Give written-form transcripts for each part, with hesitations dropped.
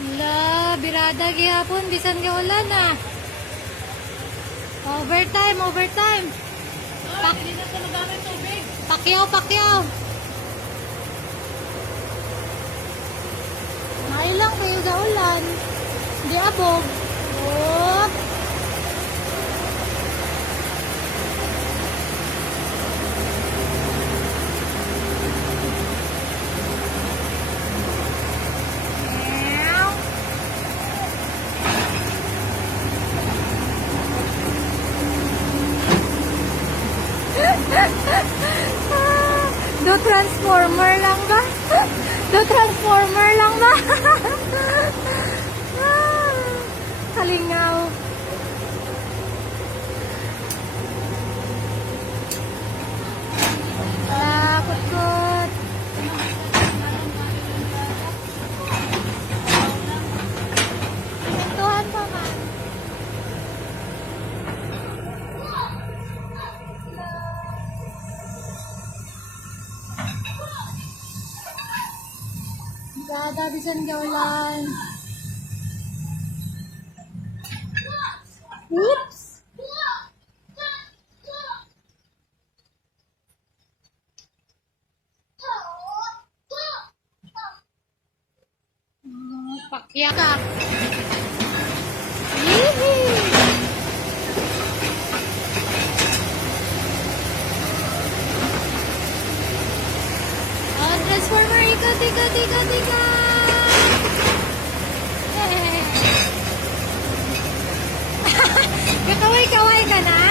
La, birada gihapon bisan nga ulan na. Overtime, overtime. Hindi na ito nagamit tubig. Pakyaw, pakyaw. Nailang kayo sa ulan. Di abog. Oop. Meow. Do transformer lang ba? Do transformer lang ba? Kalingaw. Kut-kut. Tuhan pa man. Gada bisan gaulan. Oops. Pakya ka. Yee! Oh, transformer, ikat, ikat, ikat, ikat. Kakaway-kaway ka na?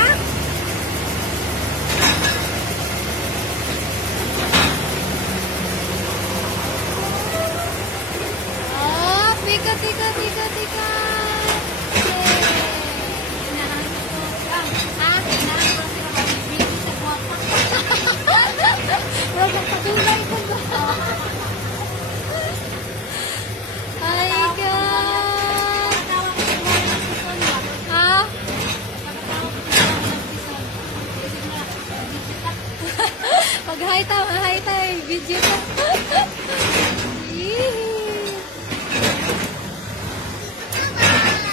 Oh, ikat, ikat, ikat, ikat. Hinahanap ko. Hinahanap ko sila mag-ibig sa guwapa. Wala kang padulay ko ba? Ay, God. Ha? Pag-hi tayo, video ka. Yee.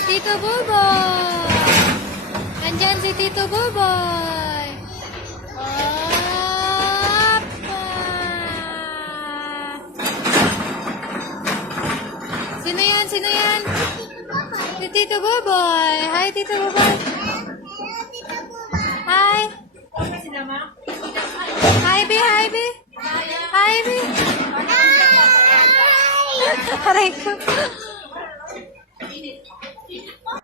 Tito Buboy. Nandyan si Tito Buboy. Opa. Sino yan? Sino yan? Si Tito Buboy. Hi, Tito Buboy. Hi. Hi, B. Hi, B. Hi, B. Aray ko.